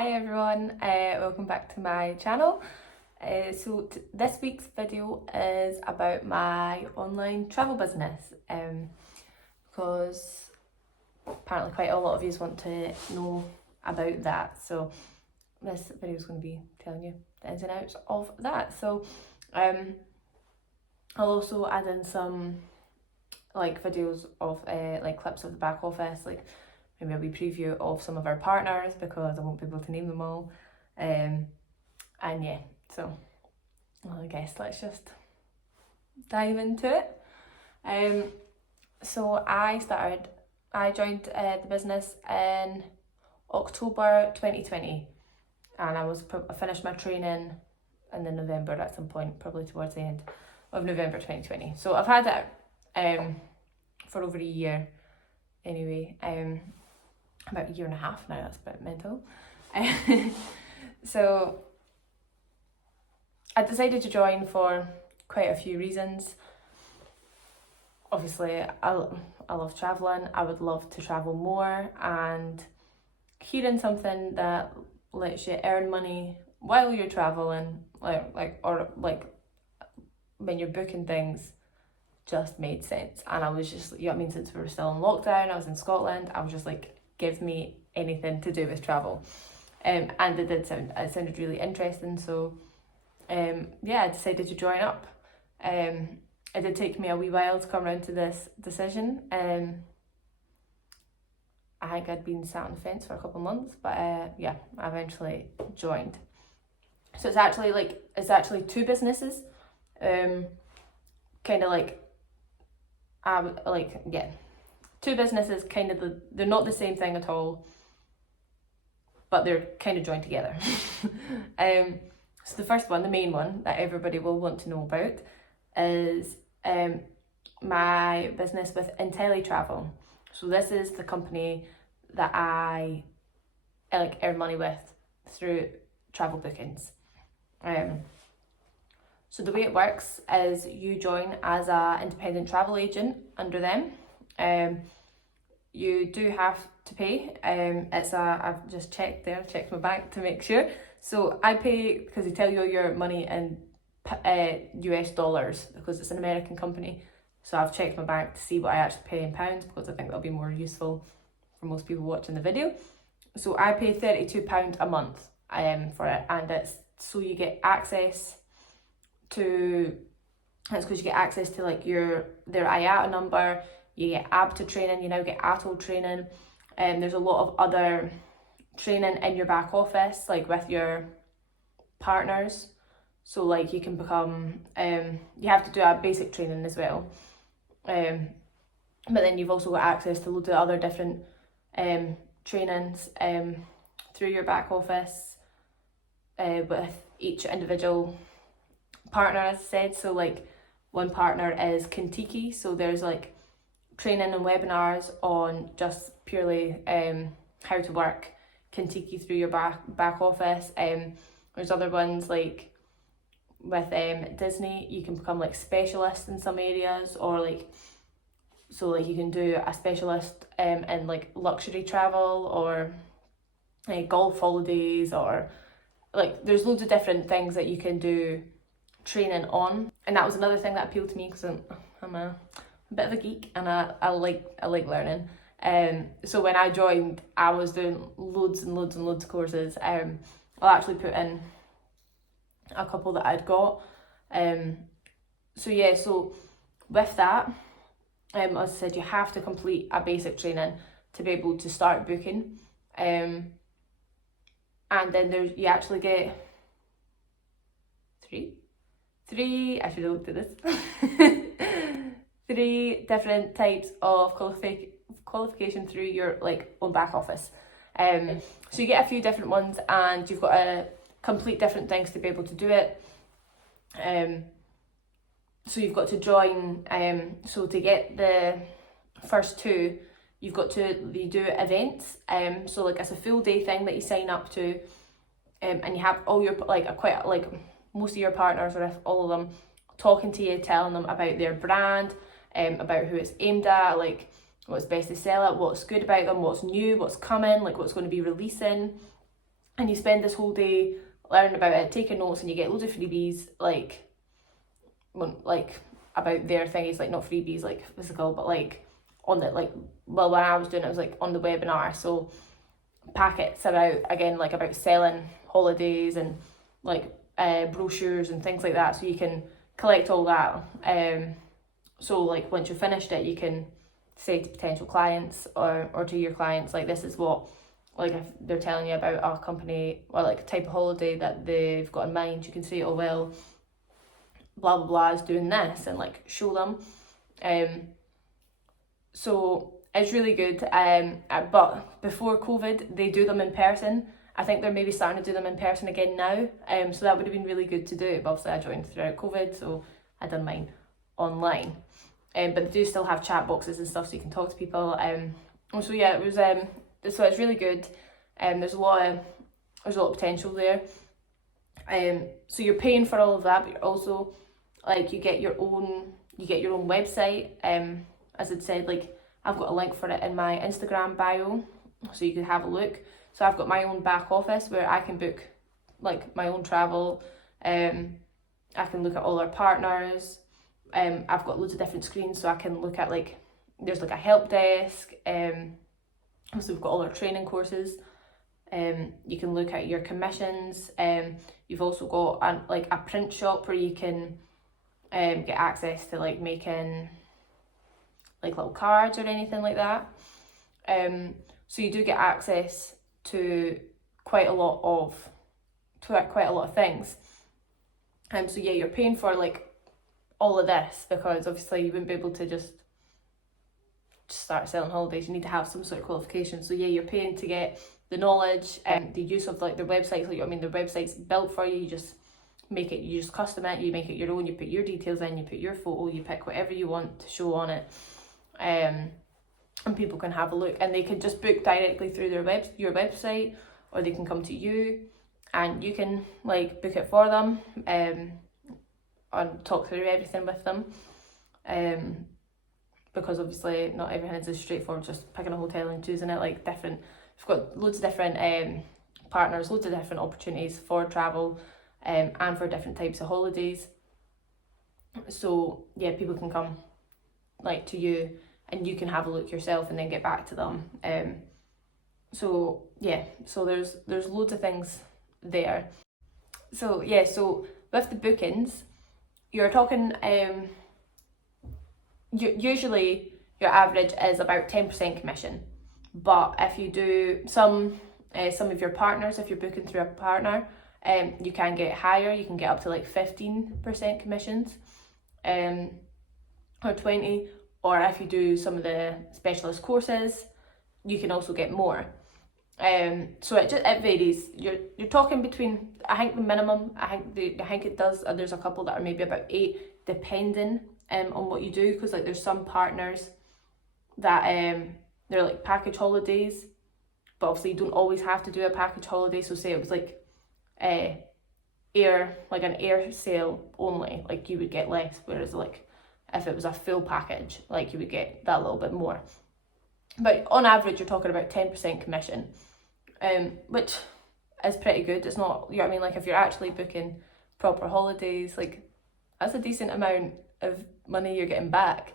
Hi everyone, welcome back to my channel. This week's video is about my online travel business because apparently quite a lot of you want to know about that. So this video is going to be telling you the ins and outs of that. So I'll also add in some videos of clips of the back office, maybe a wee preview of some of our partners because I won't be able to name them all. And yeah, so I guess let's just dive into it. So I joined the business in October 2020, and I finished my training in the November at some point, probably towards the end of November 2020. So I've had it for over a year anyway. About a year and a half now, that's a bit mental. So I decided to join for quite a few reasons. Obviously, I love travelling. I would love to travel more, and hearing something that lets you earn money while you're travelling, or when you're booking things, just made sense. And I was just, since we were still in lockdown, I was in Scotland, I was just give me anything to do with travel. And it sounded really interesting, so I decided to join up. It did take me a wee while to come around to this decision. I think I'd been sat on the fence for a couple of months, but I eventually joined. So it's actually two businesses, two businesses, they're not the same thing at all, but they're kind of joined together. So the first one, the main one that everybody will want to know about, is my business with IntelliTravel. So this is the company that I earn money with through travel bookings. So the way it works is you join as an independent travel agent under them. You do have to pay. I've just checked my bank to make sure. So I pay because they tell you your money in US dollars because it's an American company. So I've checked my bank to see what I actually pay in pounds because I think that'll be more useful for most people watching the video. So I pay £32 a month for it, and it's so you get access to. It's because you get access to their IATA number. You get ABTA training, you now get ATOL training, and there's a lot of other training in your back office, with your partners. So you can become, you have to do a basic training as well. But then you've also got access to loads of other different trainings through your back office with each individual partner, as I said. So one partner is Contiki, so there's training and webinars on just purely how to work Contiki through your back office. There's other ones with Disney, you can become specialist in some areas, or you can do a specialist in luxury travel or golf holidays, or there's loads of different things that you can do training on. And that was another thing that appealed to me because I'm a bit of a geek, and I like learning. So when I joined, I was doing loads and loads and loads of courses. I'll actually put in a couple that I'd got. So with that, as I said, you have to complete a basic training to be able to start booking. And then you actually get three, I should have looked at this. 3 different types of qualification through your own back office. So you get a few different ones, and you've got to complete different things to be able to do it. So you've got to join. So to get the first 2, you do events. So it's a full day thing that you sign up to, and you have all your most of your partners, or if all of them, talking to you, telling them about their brand, about who it's aimed at, what's best to sell it, what's good about them, what's new, what's coming, what's going to be releasing, and you spend this whole day learning about it, taking notes, and you get loads of freebies, like about their things, like not freebies like physical, but like on the, like, well, when I was doing it, it was like on the webinar, so packets about selling holidays and like brochures and things like that, so you can collect all that. So like once you've finished it, you can say to potential clients or to your clients, like, this is what, like, if they're telling you about a company or like a type of holiday that they've got in mind, you can say, oh well, blah blah blah is doing this, and like show them. So it's really good. But before COVID, they do them in person. I think they're maybe starting to do them in person again now. So that would have been really good to do. But obviously I joined throughout COVID, so I done mine online. But they do still have chat boxes and stuff, so you can talk to people. So yeah, it was so it's really good. There's a lot of potential there. So you're paying for all of that, but you're also, like, you get your own website. As I'd said, like, I've got a link for it in my Instagram bio, so you can have a look. So I've got my own back office where I can book like my own travel. I can look at all our partners. I've got loads of different screens, so I can look at, like, there's like a help desk. Also we've got all our training courses. You can look at your commissions. You've also got a print shop where you can get access to, like, making like little cards or anything like that. So you do get access to quite a lot of things. So yeah, you're paying for like all of this because obviously you wouldn't be able to just start selling holidays. You need to have some sort of qualification. So yeah, you're paying to get the knowledge and the use of like their websites. Like, I mean, their website's built for you. You just make it, you just custom it, you make it your own, you put your details in, you put your photo, you pick whatever you want to show on it. And people can have a look, and they can just book directly through your website, or they can come to you and you can like book it for them, and talk through everything with them. Because obviously not everything is as straightforward, just picking a hotel and choosing it. Like, different, we've got loads of different partners, loads of different opportunities for travel, and for different types of holidays. So yeah, people can come like to you and you can have a look yourself and then get back to them. So yeah, so there's loads of things there. So yeah, so with the bookings, you're talking usually your average is about 10% commission. But if you do some of your partners, if you're booking through a partner, you can get higher. You can get up to like 15% commissions, or 20. Or if you do some of the specialist courses, you can also get more. So it varies. You're talking between, I think the minimum, I think it does. There's a couple that are maybe about 8, depending on what you do, because like there's some partners that they're like package holidays, but obviously you don't always have to do a package holiday. So say it was like an air sale only, like you would get less, whereas like if it was a full package, like you would get that little bit more. But on average, you're talking about 10% commission, which is pretty good. It's not, you know what I mean, like if you're actually booking proper holidays, like that's a decent amount of money you're getting back.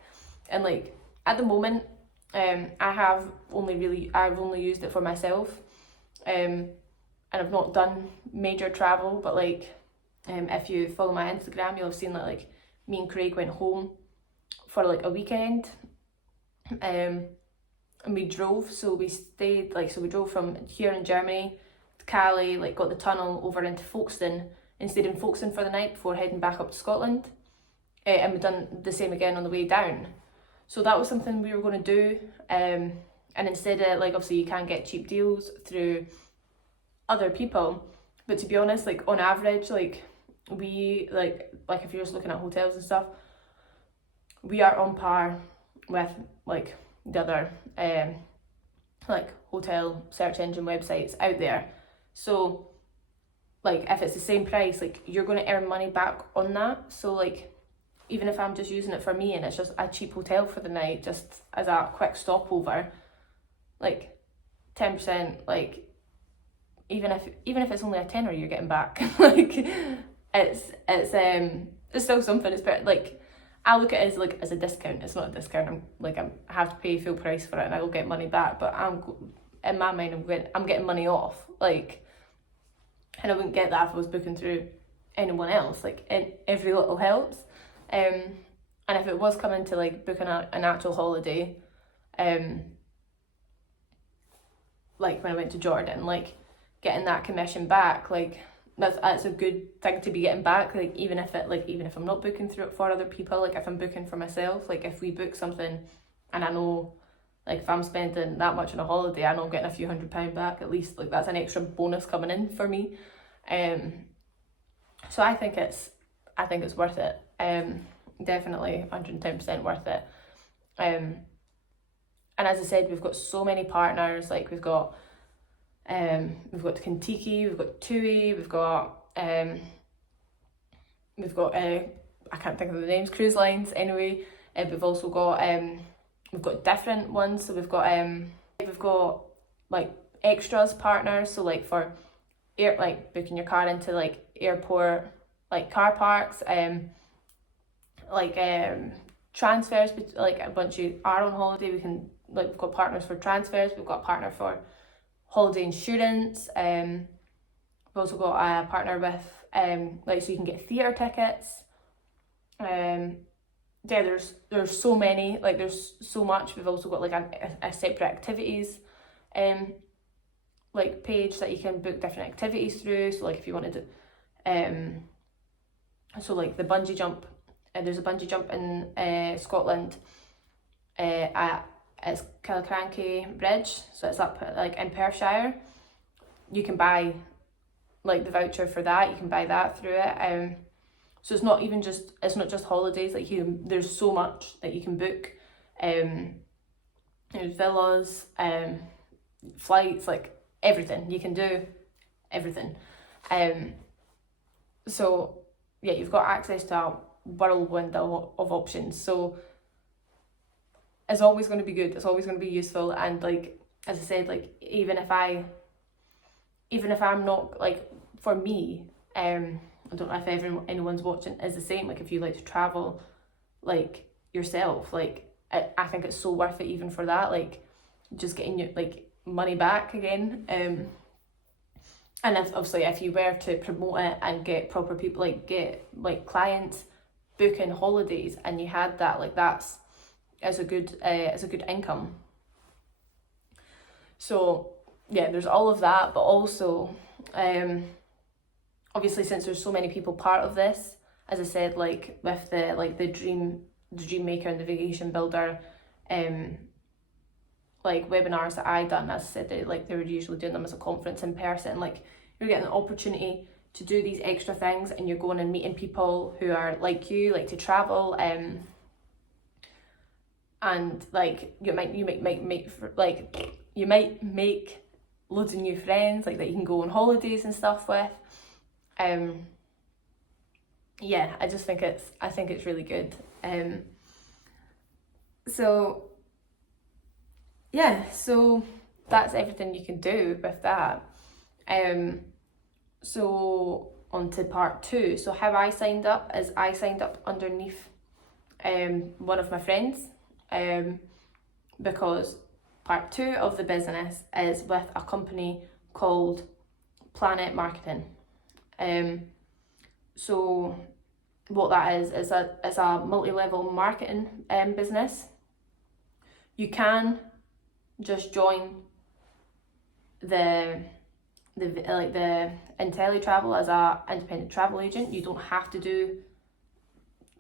And like at the moment, I've only used it for myself, and I've not done major travel. But like, if you follow my Instagram, you'll have seen that like me and Craig went home for like a weekend, and we drove. So we drove from here in Germany to Calais, like got the tunnel over into Folkestone and stayed in Folkestone for the night before heading back up to Scotland. And we've done the same again on the way down. So that was something we were going to do. And instead of, like, obviously you can get cheap deals through other people, but to be honest, like on average, like we like if you're just looking at hotels and stuff, we are on par with like the other like hotel search engine websites out there. So like if it's the same price, like you're going to earn money back on that. So like even if I'm just using it for me and it's just a cheap hotel for the night, just as a quick stopover, like 10%, like even if it's only a tenner you're getting back, like it's still something. It's better, like, I look at it as like as a discount. It's not a discount. I have to pay full price for it and I will get money back, but in my mind I'm getting money off, like, and I wouldn't get that if I was booking through anyone else. Like, every little helps. And if it was coming to like booking an actual holiday, like when I went to Jordan, like getting that commission back, like that's a good thing to be getting back. Like even if I'm not booking through it for other people, like if I'm booking for myself, like if we book something and I know, like if I'm spending that much on a holiday, I know I'm getting a few £100 back at least, like that's an extra bonus coming in for me. So I think it's worth it. Definitely 110% worth it. And as I said, we've got so many partners. Like we've got Kentucky, we've got TUI, we've got I can't think of the names, cruise lines anyway. We've also got we've got different ones. So we've got like extras partners. So like for like booking your car into like airport, like car parks, transfers, like a bunch of are on holiday, we've got partners for transfers, we've got a partner for holiday insurance, we've also got a partner with so you can get theatre tickets. There's so many, like there's so much. We've also got like a separate activities like page that you can book different activities through. So like if you wanted to so like the bungee jump, there's a bungee jump in Scotland it's Killiecrankie Bridge, so it's up like in Perthshire. You can buy like the voucher for that, you can buy that through it. So it's not just holidays, like there's so much that you can book. There's villas, flights, like everything, you can do everything. So yeah, you've got access to a whirlwind of options. So it's always going to be good, it's always going to be useful. And like as I said, like even if I'm not, like for me, I don't know if anyone's watching is the same, like if you like to travel like yourself, like I think it's so worth it even for that, like just getting your like money back again. And if you were to promote it and get proper people, like get like clients booking holidays, and you had that, like it's a good income. So yeah, there's all of that, but also obviously since there's so many people part of this, as I said, like with the dream maker and the vacation builder like webinars that I done, as I said, they were usually doing them as a conference in person. Like you're getting an opportunity to do these extra things, and you're going and meeting people who are like you, like to travel, and like you might make loads of new friends, like that you can go on holidays and stuff with. Yeah, I think it's really good. So yeah, so that's everything you can do with that. So on to part 2. So how I signed up is I signed up underneath one of my friends, because part 2 of the business is with a company called Planet Marketing. So what that is a multi-level marketing business. You can just join the IntelliTravel as a independent travel agent. You don't have to do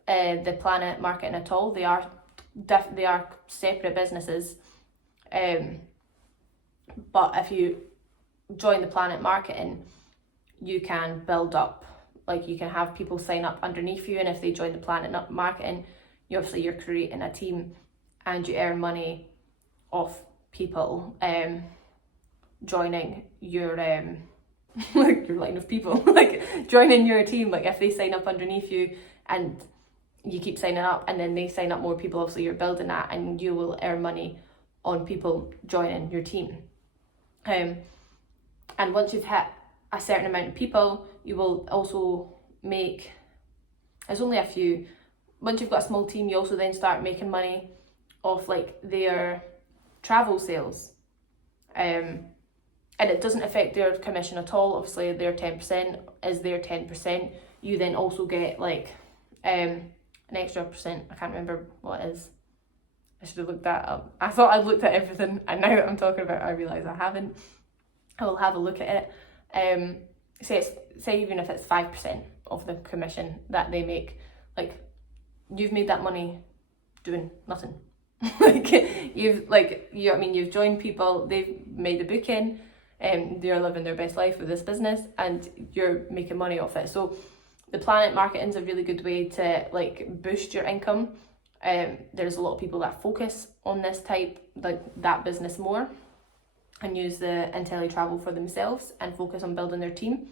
the Planet Marketing at all. They are separate businesses. But if you join the Planet Marketing, you can build up, like you can have people sign up underneath you, and if they join the Planet Marketing, you're creating a team, and you earn money off people joining your like your line of people, like joining your team. Like if they sign up underneath you and you keep signing up, and then they sign up more people, obviously you're building that, and you will earn money on people joining your team. And once you've hit a certain amount of people, you will also make, there's only a few, once you've got a small team, you also then start making money off like their travel sales. And it doesn't affect their commission at all. Obviously their 10% is their 10%. You then also get like an extra percent. I can't remember what it is. I should have looked that up. I thought I'd looked at everything, and now that I'm talking about it, I realise I haven't. I will have a look at it. Say even if it's 5% of the commission that they make, like you've made that money doing nothing. You've joined people, they've made a booking, they're living their best life with this business, and you're making money off it. So the Planet marketing is a really good way to like boost your income. There's a lot of people that focus on this type, like that business more, and use the IntelliTravel for themselves and focus on building their team,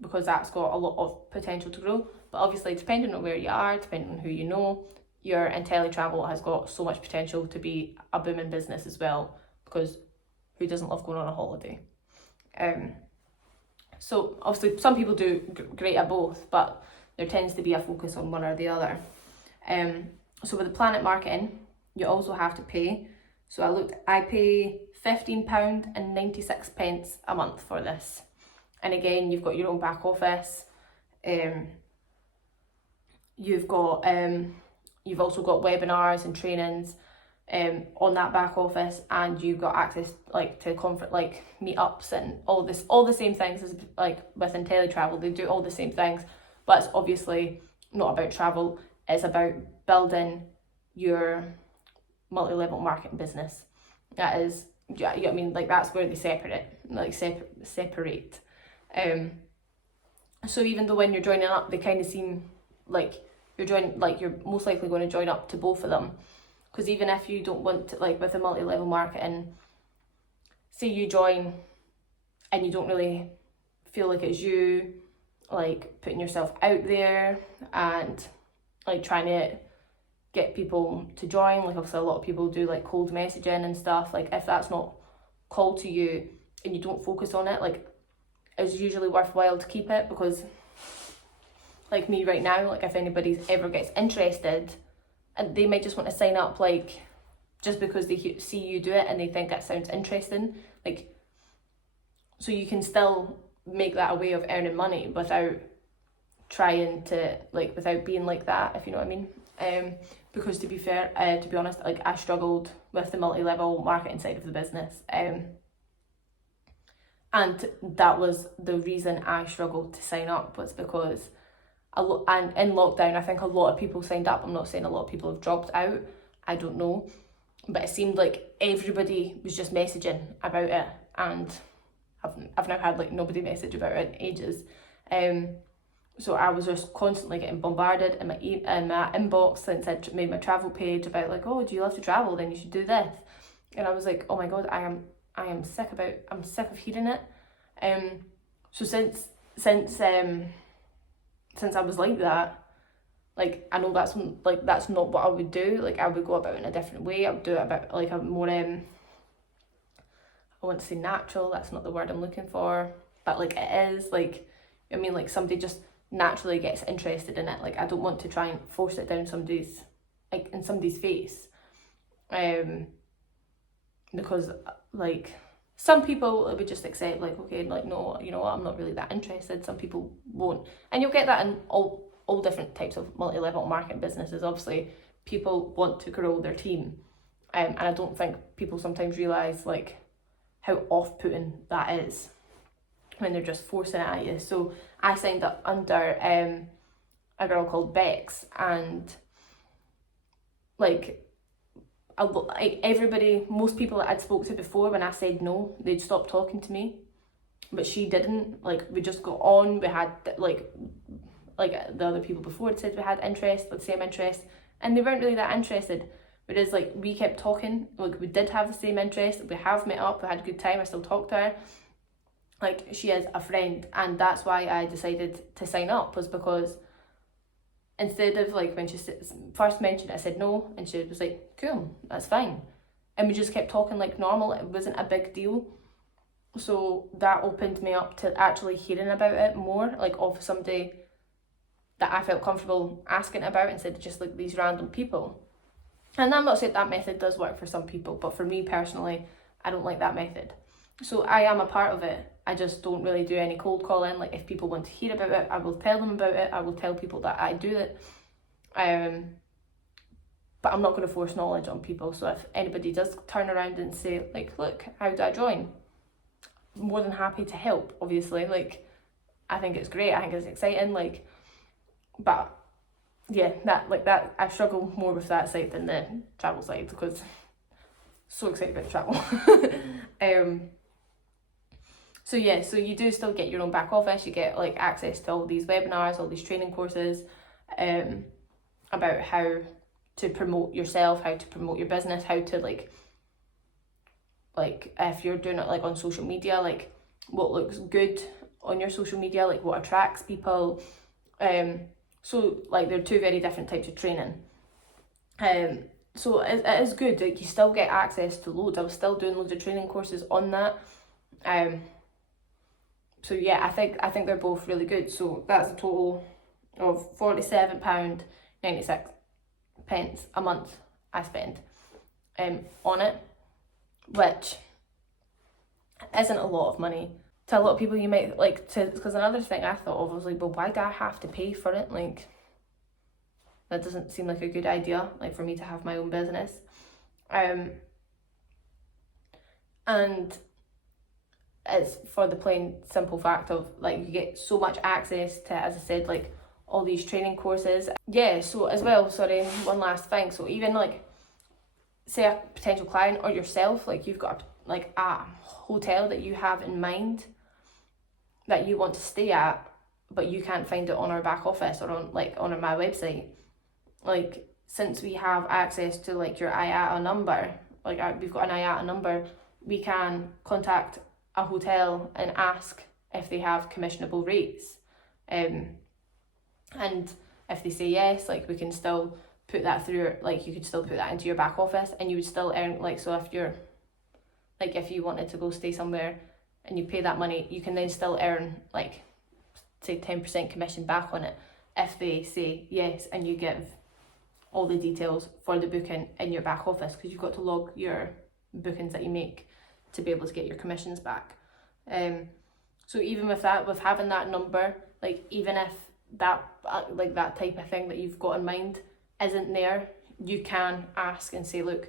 because that's got a lot of potential to grow. But obviously, depending on where you are, depending on who you know, your IntelliTravel has got so much potential to be a booming business as well, because who doesn't love going on a holiday? So obviously some people do great at both, but there tends to be a focus on one or the other. So with the Planet marketing, you also have to pay. So I pay £15.96 a month for this. And again, you've got your own back office. You've also got webinars and trainings on that back office, and you've got access like to meetups and all the same things as like with IntelliTravel. They do all the same things, but it's obviously not about travel. It's about building your multi-level marketing business. That is, yeah, you know what I mean, like that's where they separate. So even though when you're joining up, they kind of seem like you're most likely going to join up to both of them. Because even if you don't want to, like with a multi-level marketing, say you join and you don't really feel like it's you, like putting yourself out there and like trying to get people to join, like obviously a lot of people do like cold messaging and stuff, like if that's not called to you and you don't focus on it, like it's usually worthwhile to keep it. Because like me right now, like if anybody ever gets interested, and they might just want to sign up like just because they see you do it and they think that sounds interesting, like so you can still make that a way of earning money without trying to like without being like that, if you know what I mean. Because to be fair, to be honest, like I struggled with the multi-level marketing side of the business, and that was the reason I struggled to sign up, was because and in lockdown I think a lot of people signed up. I'm not saying a lot of people have dropped out, I don't know, but it seemed like everybody was just messaging about it, and I've now had like nobody message about it in ages. So I was just constantly getting bombarded in my inbox since I'd made my travel page about like, oh, do you love to travel? Then you should do this. And I was like, oh my god, I'm sick of hearing it. So since I was like that, like I know that's not what I would do. Like I would go about it in a different way. I would do it about like a more I want to say natural, that's not the word I'm looking for, but like it is like, I mean, like somebody just naturally gets interested in it. Like I don't want to try and force it down in somebody's face, because like some people would just accept like, okay, like no, you know what, I'm not really that interested. Some people won't, and you'll get that in all different types of multi-level marketing businesses. Obviously people want to grow their team, and I don't think people sometimes realise like how off-putting that is when they're just forcing it at you. So I signed up under a girl called Bex, and like most people that I'd spoke to before, when I said no, they'd stop talking to me, but she didn't. Like we just got on. We had like the other people before had said we had the same interest, and they weren't really that interested. Whereas like we kept talking, like we did have the same interest, we have met up, we had a good time, I still talk to her. Like she is a friend, and that's why I decided to sign up, was because instead of like when she first mentioned it, I said no, and she was like, cool, that's fine. And we just kept talking like normal. It wasn't a big deal. So that opened me up to actually hearing about it more, like of somebody that I felt comfortable asking about instead of just like these random people. And I'm not saying that method does work for some people, but for me personally, I don't like that method. So I am a part of it. I just don't really do any cold calling. Like if people want to hear about it, I will tell them about it. I will tell people that I do it. But I'm not going to force knowledge on people. So if anybody does turn around and say, like, look, how do I join? I'm more than happy to help, obviously. Like, I think it's great. I think it's exciting. Like, but yeah, that I struggle more with that side than the travel side because I'm so excited about travel. So yeah, so you do still get your own back office. You get like access to all these webinars, all these training courses, about how to promote yourself, how to promote your business, how to like if you're doing it like on social media, like what looks good on your social media, like what attracts people. So like they're two very different types of training. So it is good. Like you still get access to loads. I was still doing loads of training courses on that. So yeah, I think they're both really good. So that's a total of £47.96 a month I spend on it, which isn't a lot of money. To a lot of people you might like to, because another thing I thought of was like, well, why do I have to pay for it? Like that doesn't seem like a good idea, like for me to have my own business. And it's for the plain simple fact of like you get so much access to, as I said, like all these training courses. Yeah, so as well, sorry, one last thing. So even like say a potential client or yourself, like you've got like a hotel that you have in mind that you want to stay at, but you can't find it on our back office or on my website. Like since we have access to like your IATA number, like we've got an IATA number, we can contact a hotel and ask if they have commissionable rates. And if they say yes, like we can still put that through, like you could still put that into your back office and you would still earn, like, so if you're like, if you wanted to go stay somewhere and you pay that money, you can then still earn like say 10% commission back on it if they say yes and you give all the details for the booking in your back office, because you've got to log your bookings that you make to be able to get your commissions back. So even with that, with having that number, like even if that like that type of thing that you've got in mind isn't there, you can ask and say, look,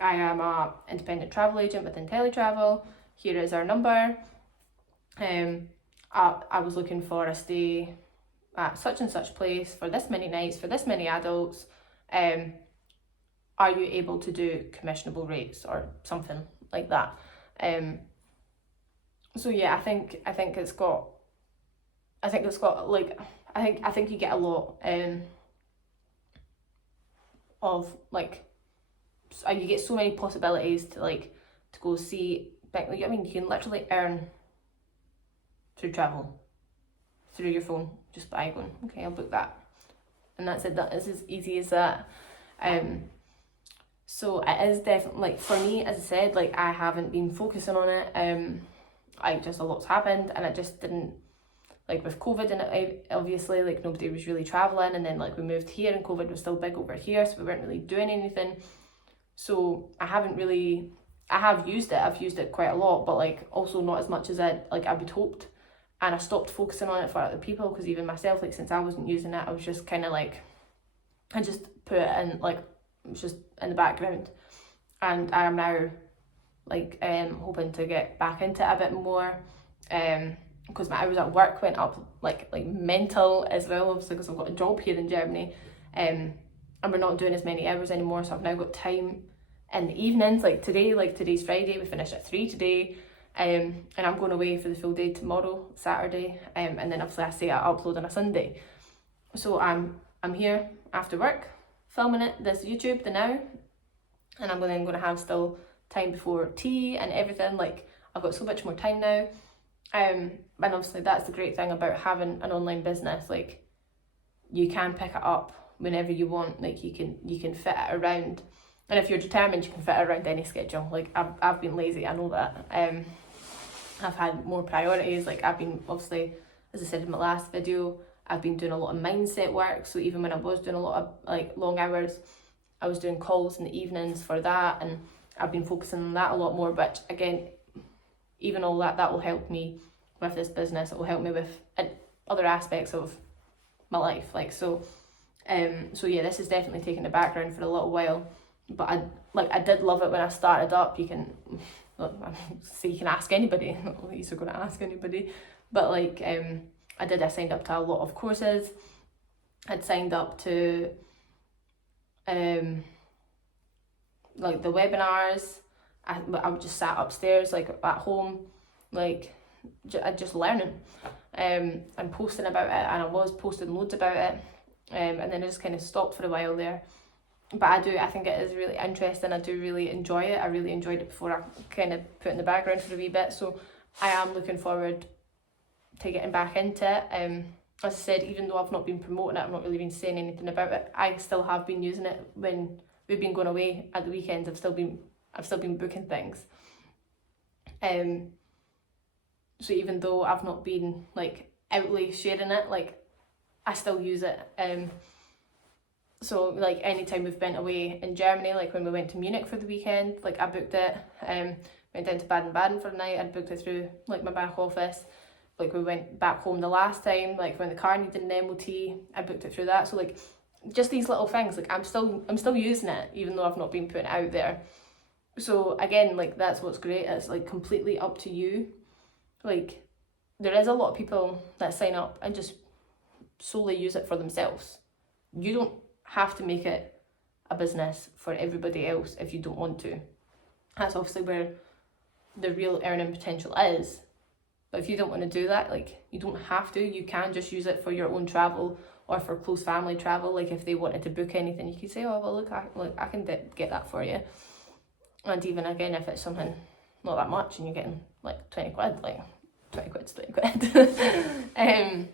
I am a independent travel agent with IntelliTravel. Here is our number. I was looking for a stay at such and such place for this many nights, for this many adults. Are you able to do commissionable rates or something like that? So yeah, I think it's got like I think you get a lot of like, you get so many possibilities to go see. Like, I mean, you can literally earn through travel, through your phone, just by going, okay, I'll book that, and that's it. That is as easy as that. So it is definitely, like, for me, as I said, like, I haven't been focusing on it. Just a lot's happened, and it just didn't, like, with COVID, and it, obviously, like, nobody was really traveling, and then, like, we moved here, and COVID was still big over here, so we weren't really doing anything. So I have used it. I've used it quite a lot, but like also not as much as I would hoped. And I stopped focusing on it for other people, because even myself, like, since I wasn't using it, I was just kind of like, I just put it in, like, it was just in the background. And I am now like hoping to get back into it a bit more, because my hours at work went up like mental as well, obviously, because I've got a job here in Germany, and we're not doing as many hours anymore, so I've now got time in the evenings. Like today's Friday, we finish at 3 today, and I'm going away for the full day tomorrow, Saturday, and then obviously I say I upload on a Sunday. So I'm here after work filming this YouTube the now, and I'm then going to have still time before tea and everything. Like, I've got so much more time now, and obviously that's the great thing about having an online business. Like, you can pick it up whenever you want. Like, you can fit it around, and if you're determined, you can fit it around any schedule. Like, I've been lazy, I know that, I've had more priorities. Like I've been, obviously, as I said in my last video, I've been doing a lot of mindset work. So even when I was doing a lot of like long hours, I was doing calls in the evenings for that, and I've been focusing on that a lot more. But again, even all that will help me with this business. It will help me with other aspects of my life. Like so yeah, this is definitely taking the background for a little while. But I did love it when I started up. You can say you can ask anybody. Not that you're going to ask anybody, but like I signed up to a lot of courses. I'd signed up to like the webinars. I would just sat upstairs like at home, like just learning, and posting about it, and I was posting loads about it, and then I just kind of stopped for a while there. But I think it is really interesting. I do really enjoy it. I really enjoyed it before I kind of put it in the background for a wee bit. So I am looking forward to getting back into it. As I said, even though I've not been promoting it, I've not really been saying anything about it, I still have been using it when we've been going away at the weekends. I've still been booking things. So even though I've not been like outly sharing it, like I still use it. So like anytime we've been away in Germany, like when we went to Munich for the weekend, like I booked it. Went down to Baden-Baden for the night. I'd booked it through like my back office. Like we went back home the last time, like when the car needed an MOT, I booked it through that. So like just these little things, like I'm still using it even though I've not been putting it out there. So again, like that's what's great. It's like completely up to you. Like there is a lot of people that sign up and just solely use it for themselves. You don't have to make it a business for everybody else if you don't want to. That's obviously where the real earning potential is. But if you don't want to do that, like you don't have to. You can just use it for your own travel or for close family travel. Like if they wanted to book anything, you could say, oh well, look, I can get that for you. And even again, if it's something not that much and you're getting like 20 quid, like 20 quid's 20 quid.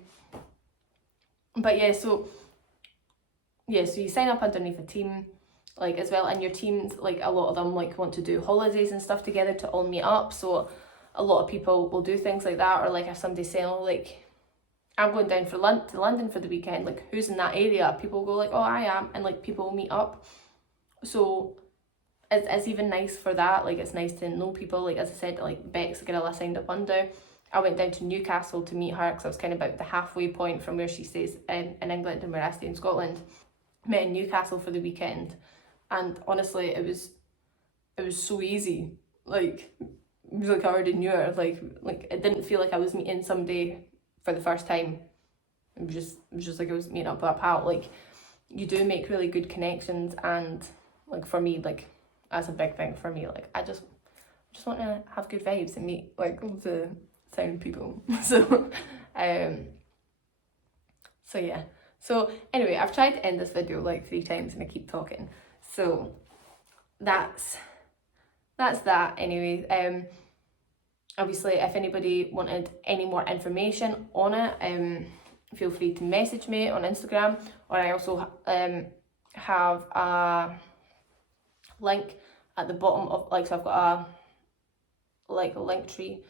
But yeah, so you sign up underneath a team, like as well, and your teams, like a lot of them like want to do holidays and stuff together to all meet up. So a lot of people will do things like that, or like if somebody's saying, oh, like I'm going down to London for the weekend, like who's in that area? People go like, oh, I am, and like people will meet up. So it's even nice for that. Like it's nice to know people. Like as I said, like Bex, the girl I signed up under, I went down to Newcastle to meet her because I was kind of about the halfway point from where she stays in England and where I stay in Scotland. Met in Newcastle for the weekend, and honestly it was so easy. Like it was like I already knew her. Like it didn't feel like I was meeting somebody for the first time. It was just like I was meeting up with a pal. Like you do make really good connections, and like for me, like that's a big thing for me. Like I just want to have good vibes and meet like loads of sound people. So yeah. So anyway, I've tried to end this video like 3 times and I keep talking. So that's that anyway. Obviously, if anybody wanted any more information on it, feel free to message me on Instagram, or I also have a link at the bottom of, like, so I've got a link tree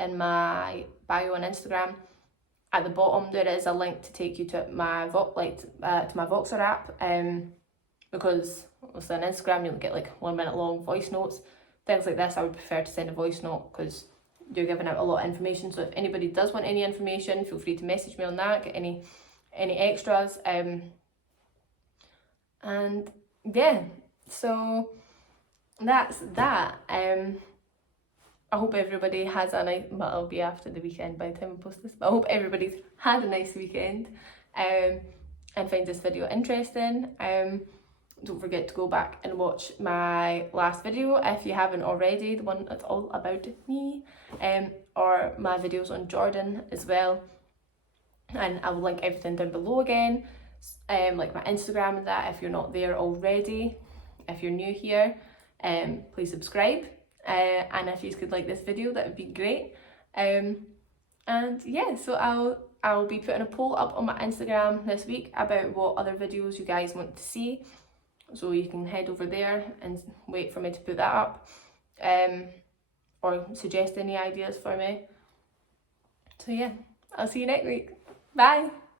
in my bio on Instagram. At the bottom there is a link to take you to my to my Voxer app, because obviously on Instagram you'll get like 1 minute long voice notes, things like this. I would prefer to send a voice note because you're giving out a lot of information. So if anybody does want any information, feel free to message me on that, get any extras, and yeah, so that's that. I hope everybody has a nice, well, it'll be after the weekend by the time I post this, but I hope everybody's had a nice weekend, and finds this video interesting. Don't forget to go back and watch my last video if you haven't already, the one that's all about me, or my videos on Jordan as well. And I will link everything down below again, like my Instagram and that if you're not there already. If you're new here, please subscribe. And if you could like this video, that would be great. And yeah, so I'll be putting a poll up on my Instagram this week about what other videos you guys want to see, so you can head over there and wait for me to put that up. or suggest any ideas for me. So yeah, I'll see you next week. Bye.